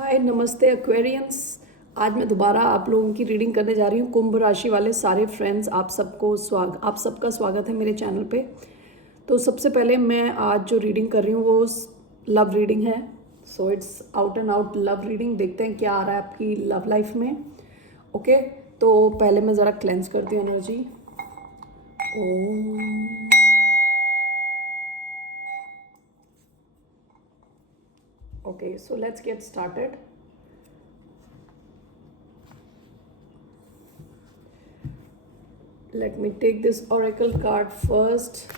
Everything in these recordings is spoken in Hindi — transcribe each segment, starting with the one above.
हाय नमस्ते एक्वेरियंस। आज मैं दोबारा आप लोगों की रीडिंग करने जा रही हूँ। कुंभ राशि वाले सारे फ्रेंड्स, आप सबका स्वागत है मेरे चैनल पे। तो सबसे पहले मैं आज जो रीडिंग कर रही हूँ वो लव रीडिंग है। So it's out and out love reading. देखते हैं क्या आ रहा है आपकी लव लाइफ में। ओके, तो पहले मैं ज़रा क्लेंस करती हूँ energy. Om. Okay, so let's get started. Let me take this oracle card first.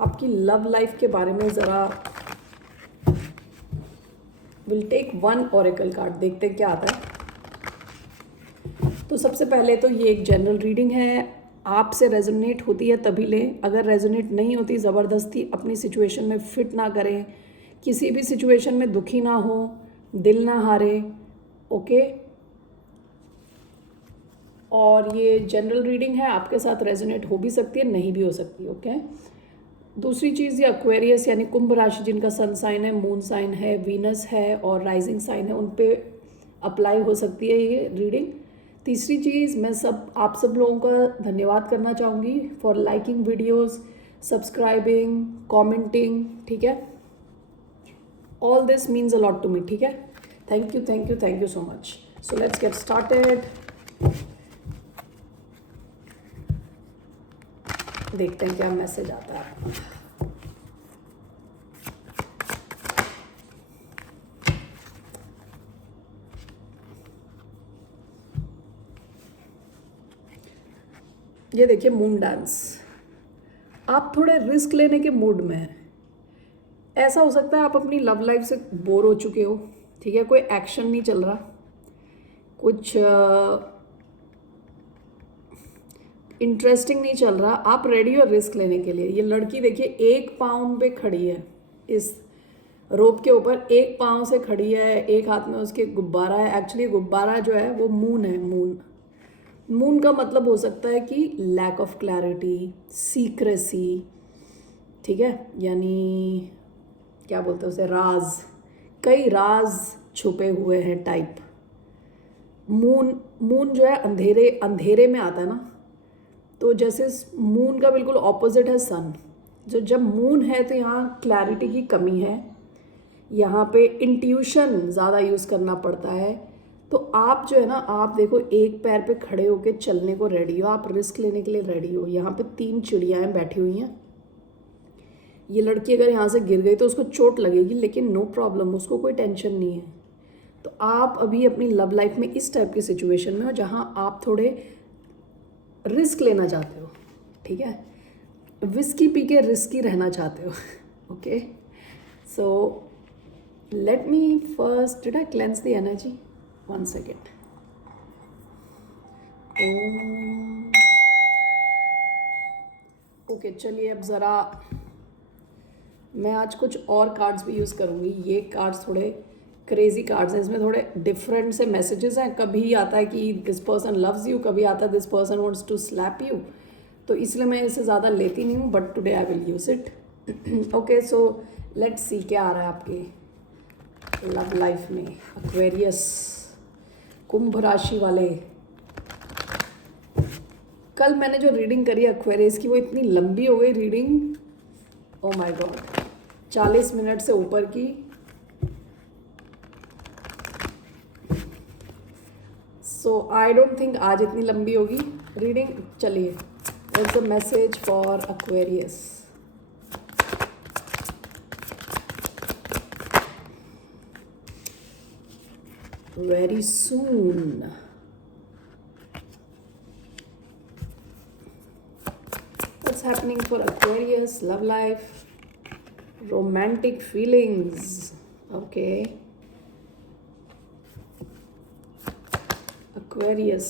आपकी लव लाइफ के बारे में ज़रा will take one oracle card, देखते हैं क्या आता है। तो सबसे पहले तो ये एक जनरल रीडिंग है। आपसे रेजोनेट होती है तभी लें, अगर रेजोनेट नहीं होती ज़बरदस्ती अपनी सिचुएशन में फिट ना करें, किसी भी सिचुएशन में दुखी ना हो, दिल ना हारे। ओके, और ये जनरल रीडिंग है, आपके साथ रेजोनेट हो भी सकती है, नहीं भी हो सकती। ओके, दूसरी चीज़, ये एक्वेरियस यानी कुंभ राशि जिनका सन साइन है, मून साइन है, वीनस है और राइजिंग साइन है, उन पे अप्लाई हो सकती है ये रीडिंग। तीसरी चीज़, मैं आप सब लोगों का धन्यवाद करना चाहूँगी for liking videos, subscribing, commenting. ठीक है, all this means a lot to me. ठीक है, thank you so much. So let's get started. देखते हैं क्या मैसेज आता है। ये देखिए, मून डांस। आप थोड़े रिस्क लेने के मूड में हैं। ऐसा हो सकता है आप अपनी लव लाइफ से बोर हो चुके हो। ठीक है, कोई एक्शन नहीं चल रहा, कुछ इंटरेस्टिंग नहीं चल रहा, आप रेडी हो रिस्क लेने के लिए। ये लड़की देखिए, एक पाँव पे खड़ी है, इस रोप के ऊपर एक पाँव से खड़ी है, एक हाथ में उसके गुब्बारा है। एक्चुअली गुब्बारा जो है वो मून है। मून का मतलब हो सकता है कि लैक ऑफ क्लैरिटी, सीक्रेसी। ठीक है, यानी क्या बोलते हैं उसे, राज, कई राज छुपे हुए हैं टाइप। मून जो है अंधेरे अंधेरे में आता है ना, तो जैसे मून का बिल्कुल ऑपोजिट है सन। जो जब मून है तो यहाँ क्लैरिटी की कमी है, यहाँ पे इंट्यूशन ज़्यादा यूज़ करना पड़ता है। तो आप जो है ना, आप देखो एक पैर पे खड़े होके चलने को रेडी हो, आप रिस्क लेने के लिए रेडी हो। यहाँ पे 3 चिड़ियाएँ बैठी हुई हैं। ये लड़की अगर यहाँ से गिर गई तो उसको चोट लगेगी, लेकिन नो प्रॉब्लम, उसको कोई टेंशन नहीं है। तो आप अभी अपनी लव लाइफ में इस टाइप की सिचुएशन में हो जहाँ आप थोड़े रिस्क लेना चाहते हो। ठीक है, विस्की पी के रिस्की रहना चाहते हो। Okay, so let me first, did I cleanse the energy? 1 second. Okay, चलिए अब ज़रा मैं आज कुछ और कार्ड्स भी यूज़ करूँगी। ये कार्ड्स थोड़े क्रेजी कार्ड्स हैं, इसमें थोड़े डिफरेंट से मैसेजेस हैं। कभी आता है कि दिस पर्सन लव्स यू, कभी आता है this person wants to slap you. तो इसलिए मैं इसे ज़्यादा लेती नहीं हूँ, but today I will use it. Okay, so let's see क्या आ रहा है आपके लव लाइफ में। एक्वेरियस, कुंभ राशि वाले, कल मैंने जो रीडिंग करी एक्वेरियस की वो इतनी लंबी हो गई reading, oh my God, 40 minute से ऊपर की। सो आई डोंट थिंक आज इतनी लंबी होगी रीडिंग। चलिए, what's the message for Aquarius. Very soon, what's happening for Aquarius love life, romantic feelings. Okay, Aquarius,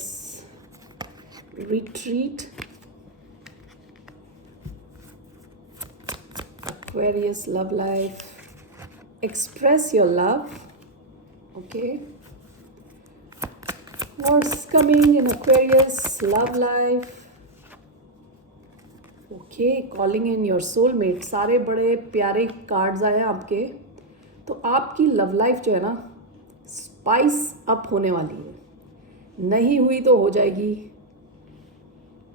retreat. Aquarius love life, express your love. Okay, what's coming in Aquarius love life? Okay, calling in your soulmate. सारे बड़े प्यारे कार्ड्स आए हैं आपके। तो आपकी लव लाइफ जो है ना, स्पाइस अप होने वाली है, नहीं हुई तो हो जाएगी,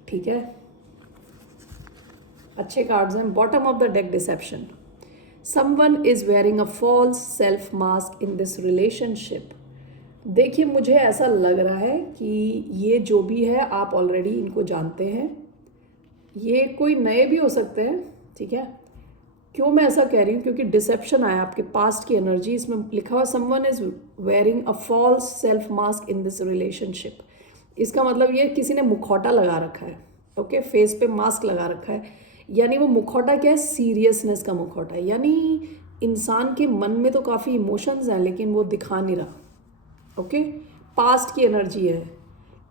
ठीक है। अच्छे कार्ड्स हैं। Bottom of the deck deception, someone is wearing a false self mask in this relationship. देखिए मुझे ऐसा लग रहा है कि ये जो भी है आप ऑलरेडी इनको जानते हैं, ये कोई नए भी हो सकते हैं, ठीक है। क्यों मैं ऐसा कह रही हूँ, क्योंकि डिसेप्शन आया आपके पास्ट की एनर्जी, इसमें लिखा हुआ someone is wearing a false self mask in this relationship. इसका मतलब ये किसी ने मुखौटा लगा रखा है, ओके, फेस पे मास्क लगा रखा है। यानी वो मुखौटा क्या है, सीरियसनेस का मुखौटा है। यानी इंसान के मन में तो काफ़ी इमोशंस हैं लेकिन वो दिखा नहीं रहा, ओके। पास्ट की एनर्जी है,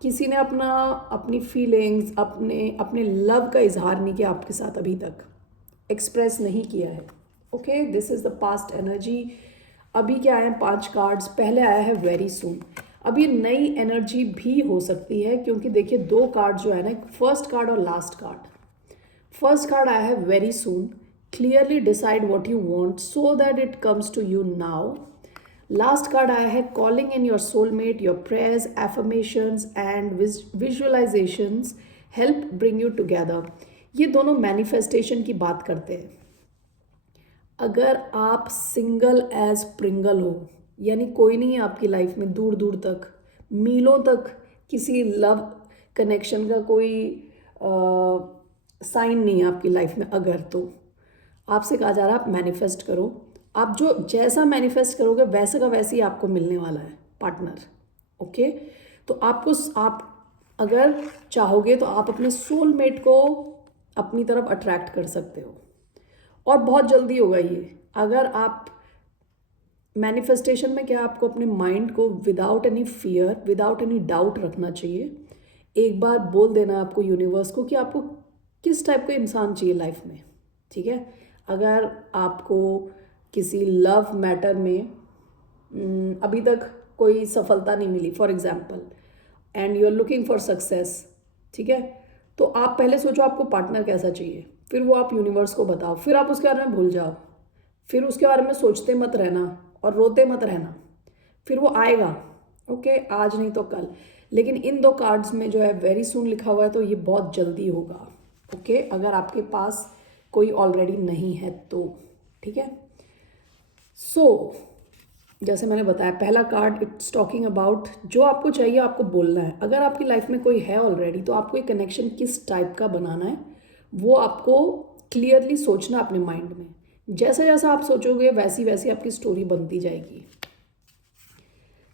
किसी ने अपनी फीलिंग्स, अपने लव का इजहार नहीं किया आपके साथ, अभी तक एक्सप्रेस नहीं किया है, okay. This is the past energy. अभी क्या आए 5 कार्ड्स, पहले आया है वेरी सून। अब ये नई एनर्जी भी हो सकती है, क्योंकि देखिए 2 कार्ड जो है ना, फर्स्ट कार्ड और लास्ट कार्ड। फर्स्ट कार्ड आया है very soon, clearly decide what you want so that it comes to you now. Last card आया है calling in your soulmate, your prayers, affirmations and visualisations help bring you together. ये दोनों मैनिफेस्टेशन की बात करते हैं। अगर आप सिंगल एज प्रिंगल हो, यानी कोई नहीं है आपकी लाइफ में, दूर दूर तक, मीलों तक किसी लव कनेक्शन का कोई साइन नहीं है आपकी लाइफ में, अगर तो आपसे कहा जा रहा है आप मैनिफेस्ट करो। आप जो जैसा मैनिफेस्ट करोगे वैसे का वैसे ही आपको मिलने वाला है पार्टनर, ओके। तो आप अगर चाहोगे तो आप अपने सोलमेट को अपनी तरफ अट्रैक्ट कर सकते हो, और बहुत जल्दी होगा ये। अगर आप मैनिफेस्टेशन में क्या, आपको अपने माइंड को without any fear, without any doubt रखना चाहिए। एक बार बोल देना आपको यूनिवर्स को कि आपको किस टाइप का इंसान चाहिए लाइफ में, ठीक है। अगर आपको किसी लव मैटर में अभी तक कोई सफलता नहीं मिली, for example, and you are looking for success, ठीक है, तो आप पहले सोचो आपको पार्टनर कैसा चाहिए, फिर वो आप यूनिवर्स को बताओ, फिर आप उसके बारे में भूल जाओ, फिर उसके बारे में सोचते मत रहना और रोते मत रहना, फिर वो आएगा, ओके, आज नहीं तो कल। लेकिन इन 2 कार्ड्स में जो है वेरी सून लिखा हुआ है, तो ये बहुत जल्दी होगा, ओके। अगर आपके पास कोई ऑलरेडी नहीं है तो, ठीक है। सो जैसे मैंने बताया, पहला कार्ड इट्स टॉकिंग अबाउट जो आपको चाहिए आपको बोलना है। अगर आपकी लाइफ में कोई है ऑलरेडी, तो आपको एक कनेक्शन किस टाइप का बनाना है वो आपको क्लियरली सोचना अपने माइंड में। जैसा जैसा आप सोचोगे वैसी वैसी आपकी स्टोरी बनती जाएगी।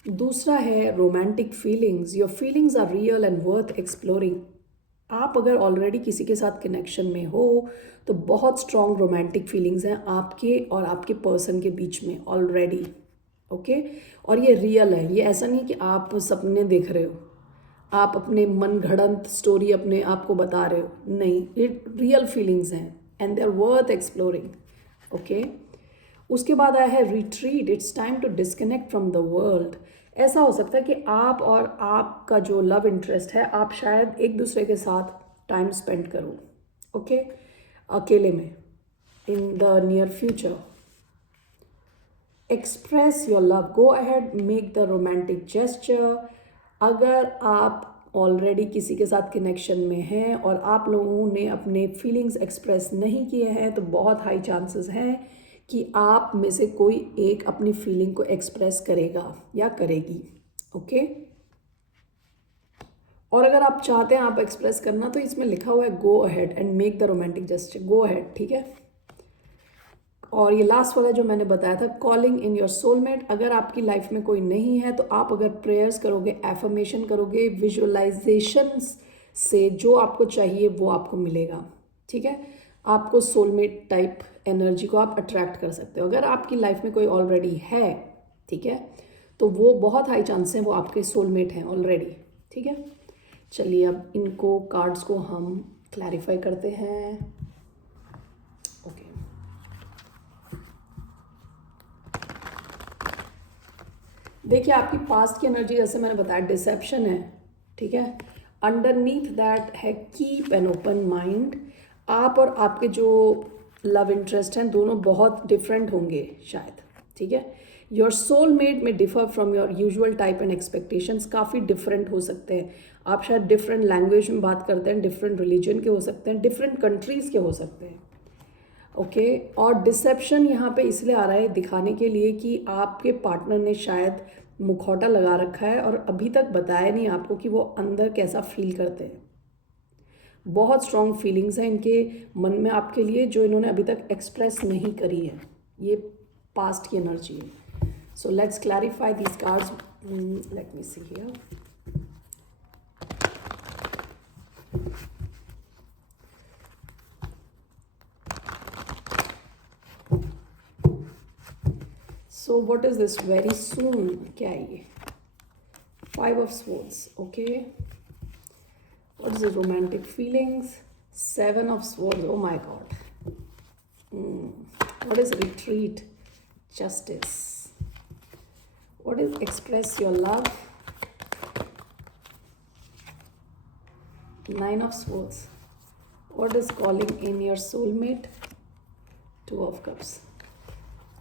दूसरा है romantic feelings, your feelings are real and worth exploring. आप अगर ऑलरेडी किसी के साथ कनेक्शन में हो तो बहुत स्ट्रॉन्ग रोमांटिक फीलिंग्स हैं आपके और आपके पर्सन के बीच में ऑलरेडी, ओके। और ये रियल है, ये ऐसा नहीं कि आप सपने देख रहे हो, आप अपने मन घड़ंत स्टोरी अपने आप को बता रहे हो, नहीं, ये रियल फीलिंग्स हैं and they are worth exploring, okay. उसके बाद आया है retreat, it's time to disconnect from the world. ऐसा हो सकता है कि आप और आपका जो लव इंटरेस्ट है, आप शायद एक दूसरे के साथ टाइम स्पेंड करो, ओके, अकेले में, in the near future. Express your love, go ahead, make the romantic gesture. अगर आप ऑलरेडी किसी के साथ कनेक्शन में हैं और आप लोगों ने अपने फीलिंग्स एक्सप्रेस नहीं किए हैं, तो बहुत हाई चांसेस हैं कि आप में से कोई एक अपनी फीलिंग को एक्सप्रेस करेगा या करेगी, ओके। और अगर आप चाहते हैं आप एक्सप्रेस करना, तो इसमें लिखा हुआ है go ahead and make the romantic gesture, go ahead, ठीक है। और ये लास्ट वाला जो मैंने बताया था, कॉलिंग इन योर सोलमेट। अगर आपकी लाइफ में कोई नहीं है तो आप अगर प्रेयर्स करोगे, एफर्मेशन करोगे, विजुअलाइजेशंस से जो आपको चाहिए वो आपको मिलेगा, ठीक है। आपको सोलमेट टाइप एनर्जी को आप अट्रैक्ट कर सकते हो। अगर आपकी लाइफ में कोई ऑलरेडी है, ठीक है, तो वो बहुत हाई चांस हैं वो आपके सोलमेट हैं ऑलरेडी, ठीक है। चलिए अब इनको कार्ड्स को हम क्लैरिफाई करते हैं, ओके। देखिए आपकी पास्ट की एनर्जी, जैसे मैंने बताया, डिसेप्शन है, ठीक है। अंडरनीथ दैट है कीप एन ओपन माइंड। आप और आपके जो लव इंटरेस्ट हैं दोनों बहुत डिफरेंट होंगे शायद, ठीक है। योर सोलमेट में differ from your usual type and expectations, काफ़ी डिफरेंट हो सकते हैं। आप शायद डिफरेंट लैंग्वेज में बात करते हैं, डिफरेंट रिलीजन के हो सकते हैं, डिफरेंट कंट्रीज़ के हो सकते हैं। ओके और डिसेप्शन यहाँ पे इसलिए आ रहा है दिखाने के लिए कि आपके पार्टनर ने शायद मुखौटा लगा रखा है और अभी तक बताया नहीं आपको कि वो अंदर कैसा फील करते हैं। बहुत स्ट्रॉन्ग फीलिंग्स हैं इनके मन में आपके लिए जो इन्होंने अभी तक एक्सप्रेस नहीं करी है। ये पास्ट की एनर्जी है। So let's clarify these cards. Let me see here. So what is this very soon? क्या है ये? 5 of Swords. Okay. What is the romantic feelings? 7 of Swords. Oh my God. What is retreat? Justice. What is express your love? 9 of Swords. What is calling in your soulmate? 2 of Cups.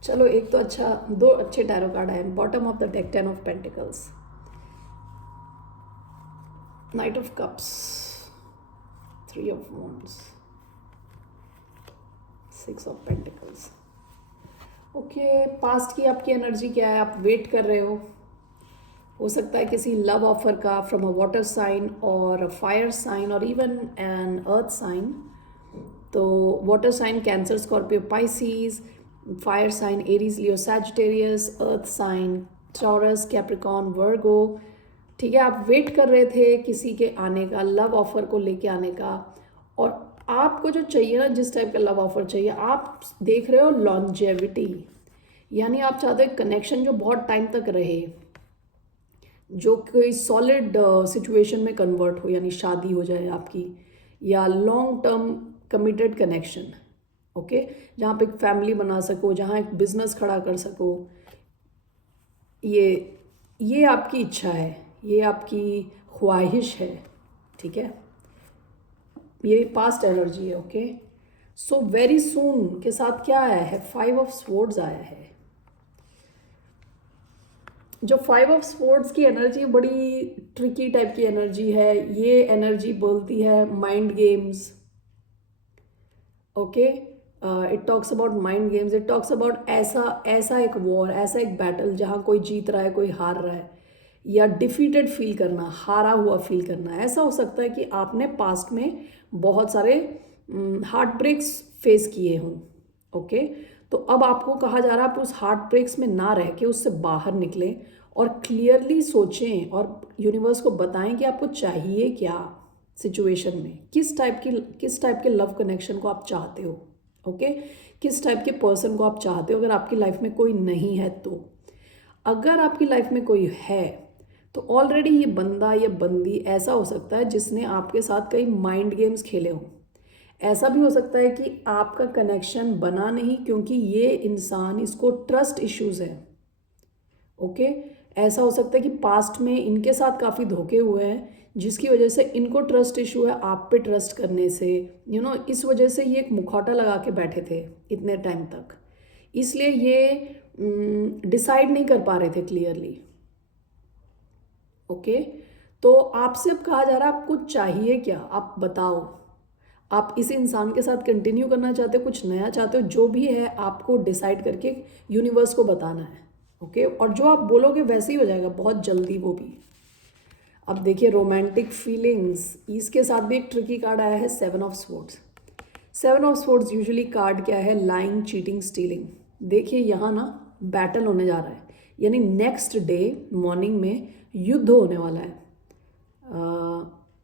चलो एक तो अच्छा, 2 अच्छे टैरो कार्ड आए। Bottom of the deck 10 of pentacles, night of cups, 3 of wands, 6 of pentacles. Okay past की आपकी एनर्जी क्या है? आप वेट कर रहे हो सकता है किसी लव ऑफर का फ्रॉम अ वाटर साइन और अ फायर साइन और इवन एन अर्थ साइन। तो water sign Cancer, Scorpio, Pisces, fire sign Aries, Leo, Sagittarius, earth sign Taurus, Capricorn, Virgo. ठीक है, आप वेट कर रहे थे किसी के आने का, लव ऑफर को लेके आने का। और आपको जो चाहिए ना, जिस टाइप का लव ऑफर चाहिए, आप देख रहे हो लॉन्जेविटी, यानी आप चाहते हो कनेक्शन जो बहुत टाइम तक रहे, जो कोई सॉलिड सिचुएशन में कन्वर्ट हो, यानी शादी हो जाए आपकी, या long term committed connection. Okay जहाँ पे एक फैमिली बना सको, जहाँ एक बिजनेस खड़ा कर सको। ये आपकी इच्छा है, ये आपकी ख्वाहिश है। ठीक है, ये पास्ट एनर्जी है। ओके सो वेरी सून के साथ क्या आया है? 5 ऑफ स्वॉर्ड्स आया है। जो 5 ऑफ स्वॉर्ड्स की एनर्जी बड़ी ट्रिकी टाइप की एनर्जी है। ये एनर्जी बोलती है mind games. Okay it talks about mind games, it talks about ऐसा एक वॉर, ऐसा एक बैटल जहाँ कोई जीत रहा है, कोई हार रहा है, या डिफीटेड फील करना, हारा हुआ फील करना। ऐसा हो सकता है कि आपने पास्ट में बहुत सारे हार्ट ब्रेक्स फेस किए हों। ओके तो अब आपको कहा जा रहा है आप उस हार्ट ब्रेक्स में ना रह के उससे बाहर निकलें और क्लियरली सोचें और यूनिवर्स को बताएं कि आपको चाहिए क्या सिचुएशन में, किस टाइप के लव कनेक्शन को आप चाहते हो। ओके किस टाइप के पर्सन को आप चाहते हो। अगर आपकी लाइफ में कोई नहीं है तो, अगर आपकी लाइफ में कोई है तो ऑलरेडी ये बंदा या बंदी ऐसा हो सकता है जिसने आपके साथ कई माइंड गेम्स खेले हों। ऐसा भी हो सकता है कि आपका कनेक्शन बना नहीं क्योंकि ये इंसान, इसको ट्रस्ट इश्यूज़ है। ओके ऐसा हो सकता है कि पास्ट में इनके साथ काफ़ी धोखे हुए हैं जिसकी वजह से इनको ट्रस्ट इशू है आप पे ट्रस्ट करने से। इस वजह से ये एक मुखौटा लगा के बैठे थे इतने टाइम तक, इसलिए ये डिसाइड नहीं कर पा रहे थे क्लियरली। ओके तो आपसे अब कहा जा रहा है आपको चाहिए क्या, आप बताओ। आप इस इंसान के साथ कंटिन्यू करना चाहते हो, कुछ नया चाहते हो, जो भी है आपको डिसाइड करके यूनिवर्स को बताना है। ओके और जो आप बोलोगे वैसे ही हो जाएगा बहुत जल्दी वो भी। अब देखिए रोमांटिक फीलिंग्स, इसके साथ भी एक ट्रिकी कार्ड आया है 7 of swords. 7 of swords usually card क्या है? Lying, cheating, stealing. देखिए यहाँ ना बैटल होने जा रहा है, यानी नेक्स्ट डे मॉर्निंग में युद्ध होने वाला है,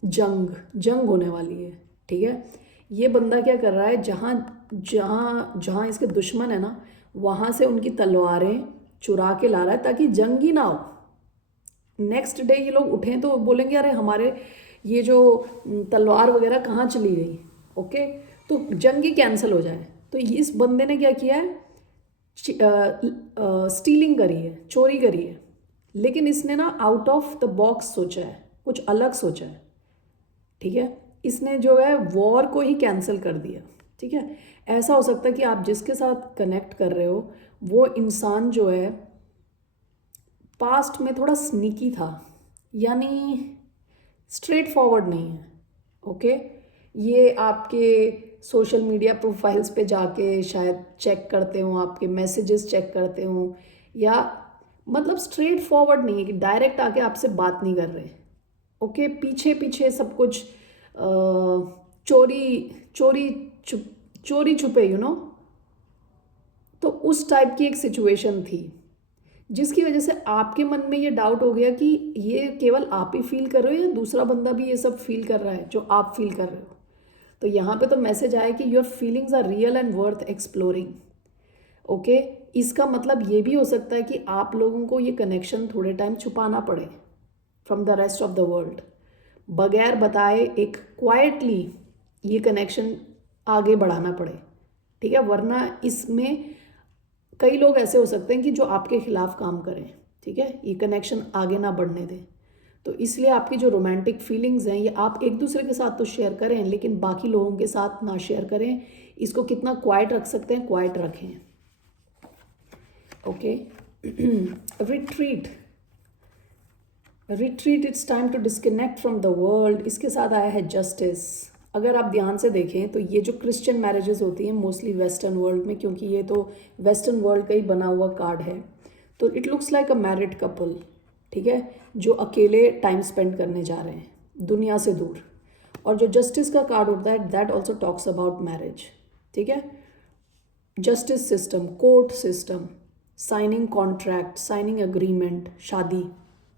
जंग होने वाली है। ठीक है ये बंदा क्या कर रहा है, जहाँ जहाँ जहाँ इसके दुश्मन है ना वहाँ से उनकी तलवारें चुरा के ला रहा है ताकि जंग ही ना हो। नेक्स्ट डे ये लोग उठें तो बोलेंगे अरे हमारे ये जो तलवार वगैरह कहाँ चली गई। ओके तो जंग ही कैंसिल हो जाए। तो इस बंदे ने क्या किया है, स्टीलिंग करी है, चोरी करी है, लेकिन इसने ना आउट ऑफ द बॉक्स सोचा है, कुछ अलग सोचा है। ठीक है इसने जो है वॉर को ही कैंसिल कर दिया। ठीक है ऐसा हो सकता है कि आप जिसके साथ कनेक्ट कर रहे हो वो इंसान जो है पास्ट में थोड़ा स्नीकी था, यानी स्ट्रेट फॉरवर्ड नहीं है। ओके, ये आपके सोशल मीडिया प्रोफाइल्स पे जाके शायद चेक करते हो, आपके मैसेजेस चेक करते हो, या मतलब स्ट्रेट फॉरवर्ड नहीं है कि डायरेक्ट आके आपसे बात नहीं कर रहे। ओके, पीछे पीछे सब कुछ चोरी चोरी छुप चोरी छुपे, तो उस टाइप की एक सिचुएशन थी, जिसकी वजह से आपके मन में ये डाउट हो गया कि ये केवल आप ही फील कर रहे हो या दूसरा बंदा भी ये सब फील कर रहा है जो आप फील कर रहे हो। तो यहाँ पे तो मैसेज आया कि your feelings are real and worth exploring. Okay, इसका मतलब ये भी हो सकता है कि आप लोगों को ये कनेक्शन थोड़े टाइम छुपाना पड़े from the rest of the world, बगैर बताए एक क्वाइटली ये कनेक्शन आगे बढ़ाना पड़े। ठीक है, वरना इसमें कई लोग ऐसे हो सकते हैं कि जो आपके खिलाफ काम करें। ठीक है, ये कनेक्शन आगे ना बढ़ने दें। तो इसलिए आपकी जो रोमांटिक फीलिंग्स हैं ये आप एक दूसरे के साथ तो शेयर करें, लेकिन बाकी लोगों के साथ ना शेयर करें। इसको कितना क्वाइट रख सकते हैं क्वाइट रखें। Okay, retreat retreat, it's time to disconnect from the world. इसके साथ आया है जस्टिस। अगर आप ध्यान से देखें तो ये जो क्रिश्चियन मैरिजेस होती हैं मोस्टली वेस्टर्न वर्ल्ड में, क्योंकि ये तो वेस्टर्न वर्ल्ड का ही बना हुआ कार्ड है, तो it looks like a married couple. ठीक है, जो अकेले टाइम स्पेंड करने जा रहे हैं दुनिया से दूर। और जो जस्टिस का कार्ड होता है that also talks about marriage. ठीक है, justice system, court system, signing contract, signing agreement, शादी।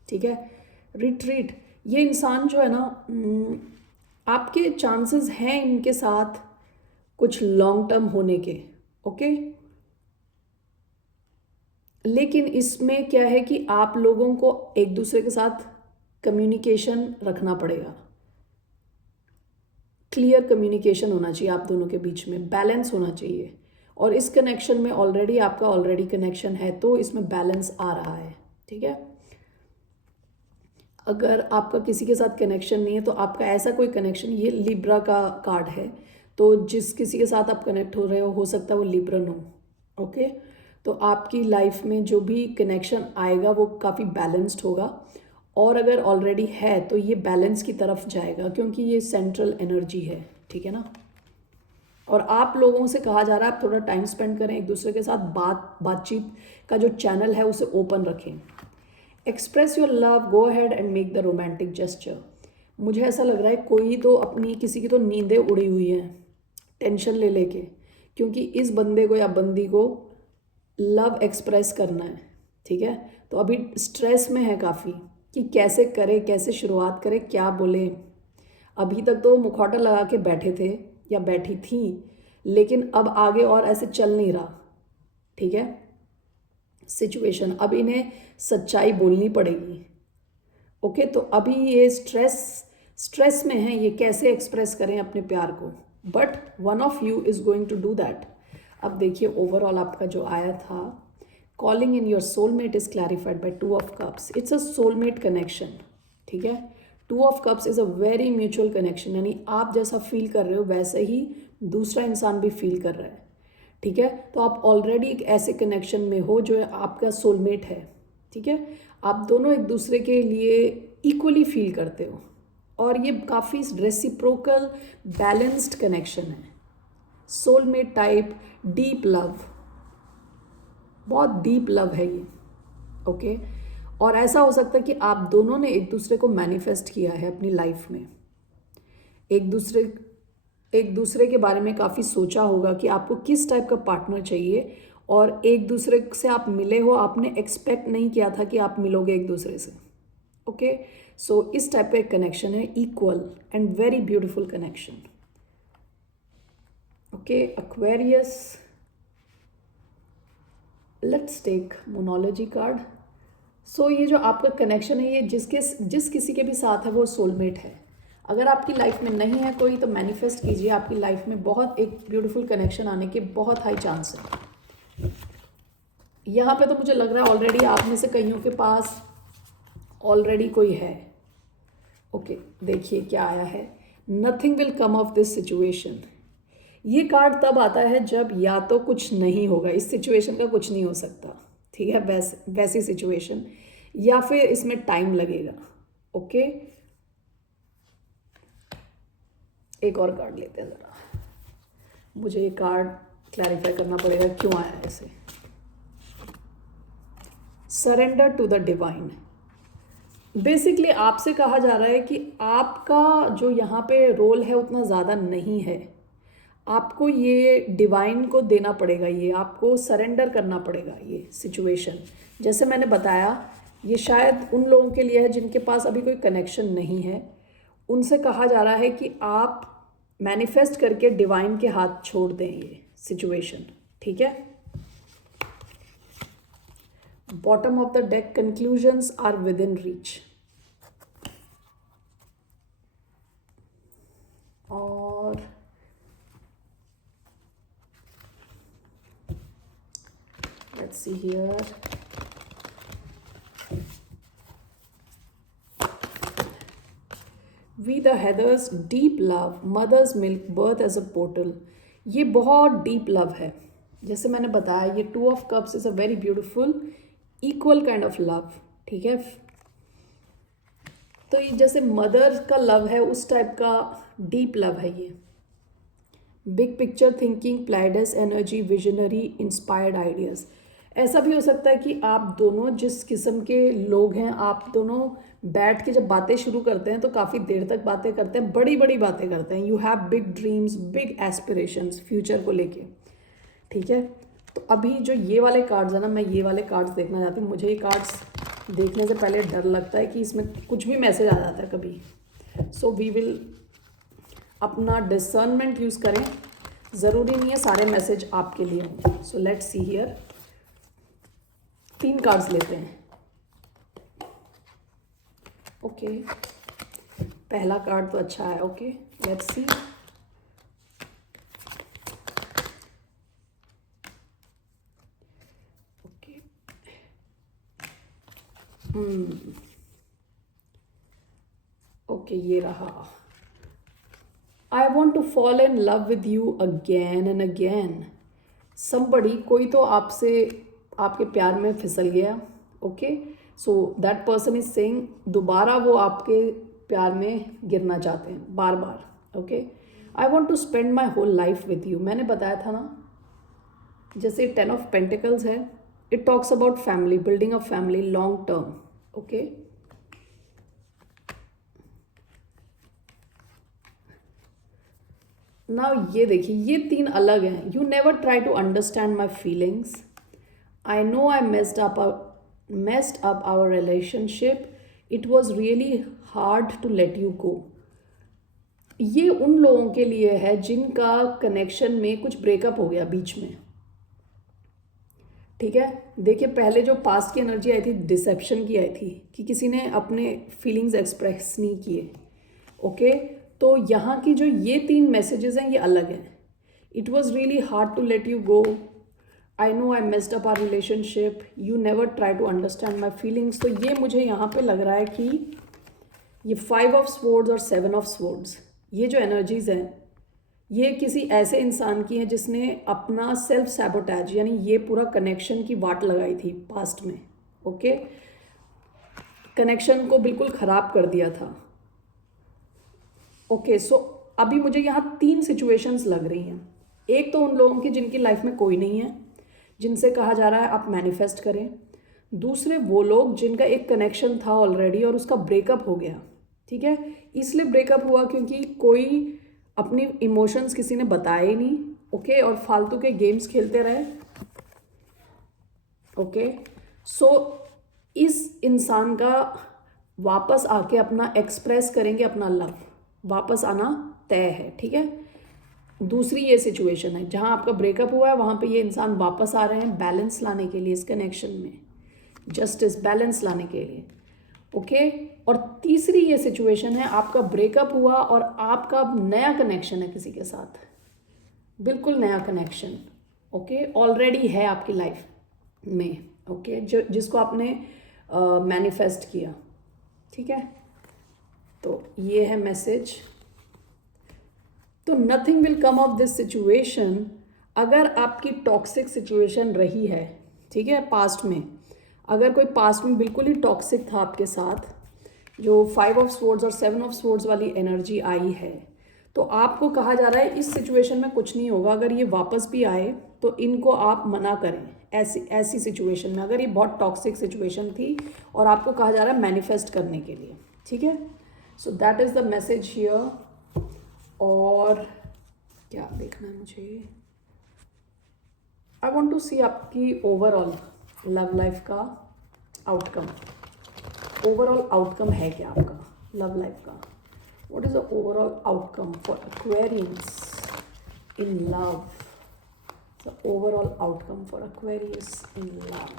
ठीक है, रिट्रीट, ये इंसान जो है ना, आपके चांसेस हैं इनके साथ कुछ लॉन्ग टर्म होने के। ओके, लेकिन इसमें क्या है कि आप लोगों को एक दूसरे के साथ कम्युनिकेशन रखना पड़ेगा। क्लियर कम्युनिकेशन होना चाहिए आप दोनों के बीच में, बैलेंस होना चाहिए। और इस कनेक्शन में आपका ऑलरेडी कनेक्शन है, तो इसमें बैलेंस आ रहा है। ठीक है, अगर आपका किसी के साथ कनेक्शन नहीं है तो आपका ऐसा कोई कनेक्शन, ये लिब्रा का कार्ड है, तो जिस किसी के साथ आप कनेक्ट हो रहे हो सकता है वो लिब्रन हो। ओके, तो आपकी लाइफ में जो भी कनेक्शन आएगा वो काफ़ी बैलेंस्ड होगा, और अगर ऑलरेडी है तो ये बैलेंस की तरफ जाएगा, क्योंकि ये सेंट्रल एनर्जी है। ठीक है ना, और आप लोगों से कहा जा रहा है आप थोड़ा टाइम स्पेंड करें एक दूसरे के साथ, बातचीत का जो चैनल है उसे ओपन रखें। Express your love, go ahead and make the romantic gesture. मुझे ऐसा लग रहा है कोई तो अपनी, किसी की तो नींदें उड़ी हुई हैं टेंशन ले लेके, क्योंकि इस बंदे को या बंदी को लव एक्सप्रेस करना है। ठीक है, तो अभी स्ट्रेस में है काफ़ी कि कैसे करे, कैसे शुरुआत करे, क्या बोले। अभी तक तो मुखौटा लगा के बैठे थे या बैठी थी, लेकिन अब आगे और ऐसे चल नहीं रहा। ठीक है, सिचुएशन अब इन्हें सच्चाई बोलनी पड़ेगी। ओके, तो अभी ये स्ट्रेस में है, ये कैसे एक्सप्रेस करें अपने प्यार को, but one of you is going to do that. अब देखिए ओवरऑल आपका जो आया था, calling in your soulmate is clarified by 2 of cups. It's a soulmate connection. ठीक है, 2 of cups is a very mutual connection, यानी आप जैसा फील कर रहे हो वैसे ही दूसरा इंसान भी फील कर रहा है। ठीक है, तो आप ऑलरेडी एक ऐसे कनेक्शन में हो जो आपका सोलमेट है। ठीक है, आप दोनों एक दूसरे के लिए इक्वली फील करते हो, और ये काफ़ी रेसिप्रोकल बैलेंस्ड कनेक्शन है। सोलमेट टाइप डीप लव, बहुत डीप लव है ये। ओके, और ऐसा हो सकता है कि आप दोनों ने एक दूसरे को मैनिफेस्ट किया है अपनी लाइफ में, एक दूसरे के बारे में काफ़ी सोचा होगा कि आपको किस टाइप का पार्टनर चाहिए, और एक दूसरे से आप मिले हो, आपने एक्सपेक्ट नहीं किया था कि आप मिलोगे एक दूसरे से। ओके, सो इस टाइप का एक कनेक्शन है, equal and very beautiful connection. Okay, Aquarius, let's take monology card. So ये जो आपका कनेक्शन है ये जिस किसी के भी साथ है वो सोलमेट है। अगर आपकी लाइफ में नहीं है कोई तो मैनिफेस्ट कीजिए, आपकी लाइफ में बहुत एक ब्यूटीफुल कनेक्शन आने के बहुत हाई चांस है। यहाँ पे तो मुझे लग रहा है ऑलरेडी आप में से कईयों के पास ऑलरेडी कोई है। ओके, देखिए क्या आया है, nothing will come of this situation. ये कार्ड तब आता है जब या तो कुछ नहीं होगा, इस सिचुएशन का कुछ नहीं हो सकता। ठीक है, वैसी सिचुएशन, या फिर इसमें टाइम लगेगा। ओके, एक और कार्ड लेते हैं ज़रा, मुझे ये कार्ड क्लैरिफाई करना पड़ेगा क्यों आया ऐसे। Surrender to the divine. Basically आपसे कहा जा रहा है कि आपका जो यहाँ पे रोल है उतना ज़्यादा नहीं है, आपको ये डिवाइन को देना पड़ेगा, ये आपको सरेंडर करना पड़ेगा ये सिचुएशन। जैसे मैंने बताया, ये शायद उन लोगों के लिए है जिनके पास अभी कोई कनेक्शन नहीं है, उनसे कहा जा रहा है कि आप मैनिफेस्ट करके डिवाइन के हाथ छोड़ दें ये सिचुएशन। ठीक है, bottom of the deck, conclusions are within reach. और let's see here, We the Heathers, deep love, mother's milk, birth as a portal। ये बहुत डीप लव है। जैसे मैंने बताया, ये 2 of Cups is a very beautiful equal kind of love. ठीक है, तो ये जैसे मदर का लव है उस टाइप का डीप लव है ये। Big picture thinking, plaids energy, visionary, inspired ideas. ऐसा भी हो सकता है कि आप दोनों जिस किस्म के लोग हैं, आप दोनों बैठ के जब बातें शुरू करते हैं तो काफ़ी देर तक बातें करते हैं, बड़ी बड़ी बातें करते हैं। You have big dreams, big aspirations future को लेके। ठीक है, तो अभी जो ये वाले कार्ड्स है ना, मैं ये वाले कार्ड्स देखना चाहती हूँ। मुझे ये कार्ड्स देखने से पहले डर लगता है कि इसमें कुछ भी मैसेज आ जाता है कभी। सो वी विल अपना डिसर्नमेंट यूज़ करें, ज़रूरी नहीं है सारे मैसेज आपके लिए हों। सो लेट्स सी हियर, 3 कार्ड्स लेते हैं। ओके, पहला कार्ड तो अच्छा है। Okay, let's see. Okay, okay, ये रहा। I want to fall in love with you again and again। Somebody, कोई तो आपसे आपके प्यार में फिसल गया। Okay, so that person is saying दोबारा वो आपके प्यार में गिरना चाहते हैं बार बार। Okay, I want to spend my whole life with you. मैंने बताया था ना, जैसे 10 of Pentacles है, it talks about family, building a family long term. Okay, now ये देखिए, ये 3 अलग हैं। You never try to understand my feelings, I know I messed up our relationship, it was really hard to let you go। ये उन लोगों के लिए है जिनका कनेक्शन में कुछ ब्रेकअप हो गया बीच में। ठीक है, देखिए पहले जो पास्ट की एनर्जी आई थी, डिसेप्शन की आई थी कि किसी ने अपने फीलिंग्स एक्सप्रेस नहीं किए। ओके, तो यहाँ की जो ये 3 मैसेजेस हैं ये अलग हैं। It was really hard to let you go, I know I messed up our relationship, you never try to understand my feelings. तो ये मुझे यहाँ पे लग रहा है कि ये 5 of Swords और 7 of Swords, ये जो एनर्जीज़ हैं ये किसी ऐसे इंसान की हैं जिसने अपना सेल्फ सैबोटैज, यानी ये पूरा कनेक्शन की वाट लगाई थी पास्ट में। ओके, कनेक्शन को बिल्कुल ख़राब कर दिया था। ओके, सो अभी मुझे यहाँ 3 सिचुएशंस लग रही हैं। एक तो उन लोगों की जिनकी लाइफ में कोई नहीं है, जिनसे कहा जा रहा है आप मैनिफेस्ट करें। दूसरे वो लोग जिनका एक कनेक्शन था ऑलरेडी और उसका ब्रेकअप हो गया। ठीक है, इसलिए ब्रेकअप हुआ क्योंकि कोई अपनी इमोशंस किसी ने बताए ही नहीं। ओके, और फालतू के गेम्स खेलते रहे। ओके, सो इस इंसान का वापस आके अपना एक्सप्रेस करेंगे, अपना लव वापस आना तय है। ठीक है, दूसरी ये सिचुएशन है जहाँ आपका ब्रेकअप हुआ है, वहाँ पे ये इंसान वापस आ रहे हैं बैलेंस लाने के लिए, इस कनेक्शन में जस्टिस, बैलेंस लाने के लिए। ओके, और तीसरी ये सिचुएशन है, आपका ब्रेकअप हुआ और आपका नया कनेक्शन है किसी के साथ, बिल्कुल नया कनेक्शन। ओके, ऑलरेडी है आपकी लाइफ में। ओके, जिसको आपने मैनिफेस्ट किया। ठीक है, तो ये है मैसेज। तो nothing will come of this situation. अगर आपकी टॉक्सिक सिचुएशन रही है, ठीक है, पास्ट में, अगर कोई पास्ट में बिल्कुल ही टॉक्सिक था आपके साथ, जो 5 ऑफ स्वॉर्ड्स और 7 ऑफ स्वॉर्ड्स वाली एनर्जी आई है, तो आपको कहा जा रहा है इस सिचुएशन में कुछ नहीं होगा। अगर ये वापस भी आए तो इनको आप मना करें। ऐसी सिचुएशन में, अगर ये बहुत टॉक्सिक सिचुएशन थी और आपको कहा जा रहा है मैनिफेस्ट करने के लिए, ठीक है। So that is the message here. और क्या देखना है मुझे, आई वॉन्ट टू सी आपकी ओवरऑल लव लाइफ का आउटकम। ओवरऑल आउटकम है क्या आपका लव लाइफ का? What is the overall outcome for Aquarians in love? The overall outcome for Aquarius in love.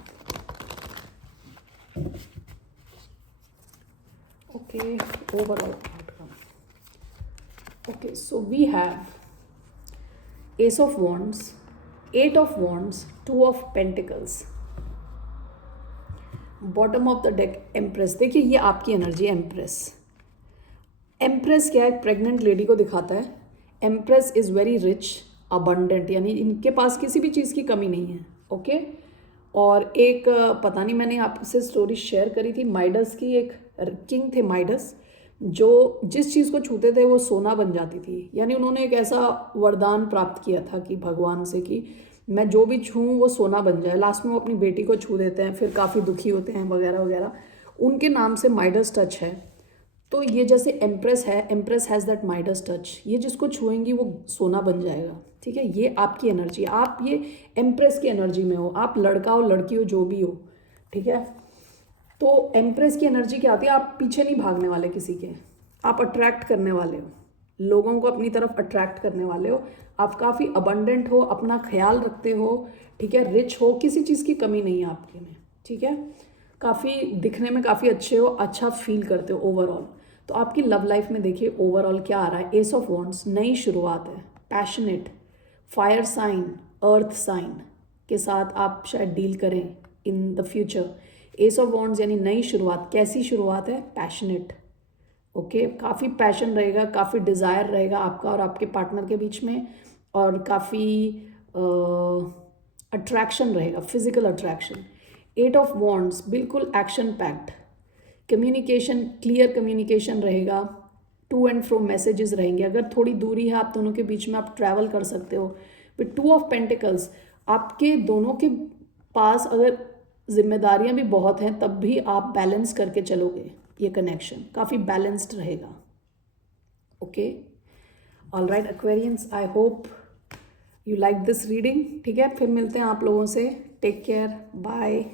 Okay, overall outcome. Okay, so we have Ace of Wands, 8 of Wands, 2 of Pentacles. Bottom of the deck, Empress. देखिए ये आपकी एनर्जी है, Empress. एम्प्रेस क्या है? प्रेग्नेंट लेडी को दिखाता है। Empress is very rich, abundant, यानी इनके पास किसी भी चीज़ की कमी नहीं है। ओके। और एक पता नहीं, मैंने आपसे स्टोरी शेयर करी थी माइडस की। एक किंग थे माइडस, जो जिस चीज़ को छूते थे वो सोना बन जाती थी। यानी उन्होंने एक ऐसा वरदान प्राप्त किया था कि भगवान से कि मैं जो भी छूँ वो सोना बन जाए। लास्ट में वो अपनी बेटी को छू देते हैं, फिर काफ़ी दुखी होते हैं वगैरह वगैरह। उनके नाम से माइडस टच है। तो ये जैसे एम्प्रेस है, empress has that Midas touch. ये जिसको छुएंगी वो सोना बन जाएगा, ठीक है। ये आपकी एनर्जी, आप ये एम्प्रेस की एनर्जी में हो। आप लड़का हो लड़की हो जो भी हो, ठीक है। तो एम्प्रेस की एनर्जी क्या आती है? आप पीछे नहीं भागने वाले किसी के, आप अट्रैक्ट करने वाले हो, लोगों को अपनी तरफ अट्रैक्ट करने वाले हो। आप काफ़ी अबंडेंट हो, अपना ख्याल रखते हो, ठीक है, रिच हो, किसी चीज़ की कमी नहीं है आपके में, ठीक है। काफ़ी दिखने में काफ़ी अच्छे हो, अच्छा फील करते हो ओवरऑल। तो आपकी लव लाइफ में देखिए ओवरऑल क्या आ रहा है। एस ऑफ वॉन्ड्स, नई शुरुआत है, passionate, fire sign, earth sign के साथ आप शायद डील करें in the future. Ace of wands यानी नई शुरुआत। कैसी शुरुआत है? पैशनेट। ओके, काफ़ी पैशन रहेगा, काफ़ी डिज़ायर रहेगा आपका और आपके पार्टनर के बीच में, और काफ़ी अट्रैक्शन रहेगा, फिजिकल अट्रैक्शन। 8 ऑफ वॉन्ड्स बिल्कुल action packed, communication, clear communication रहेगा, टू एंड फ्रो मैसेजेस रहेंगे। अगर थोड़ी दूरी है आप दोनों के बीच में, आप ट्रैवल कर सकते हो। विद 2 ऑफ पेंटिकल्स, आपके दोनों के पास अगर जिम्मेदारियां भी बहुत हैं तब भी आप बैलेंस करके चलोगे। ये कनेक्शन काफ़ी बैलेंस्ड रहेगा। Okay, all right Aquarians, I hope you like this reading, ठीक है। फिर मिलते हैं आप लोगों से। Take care, bye.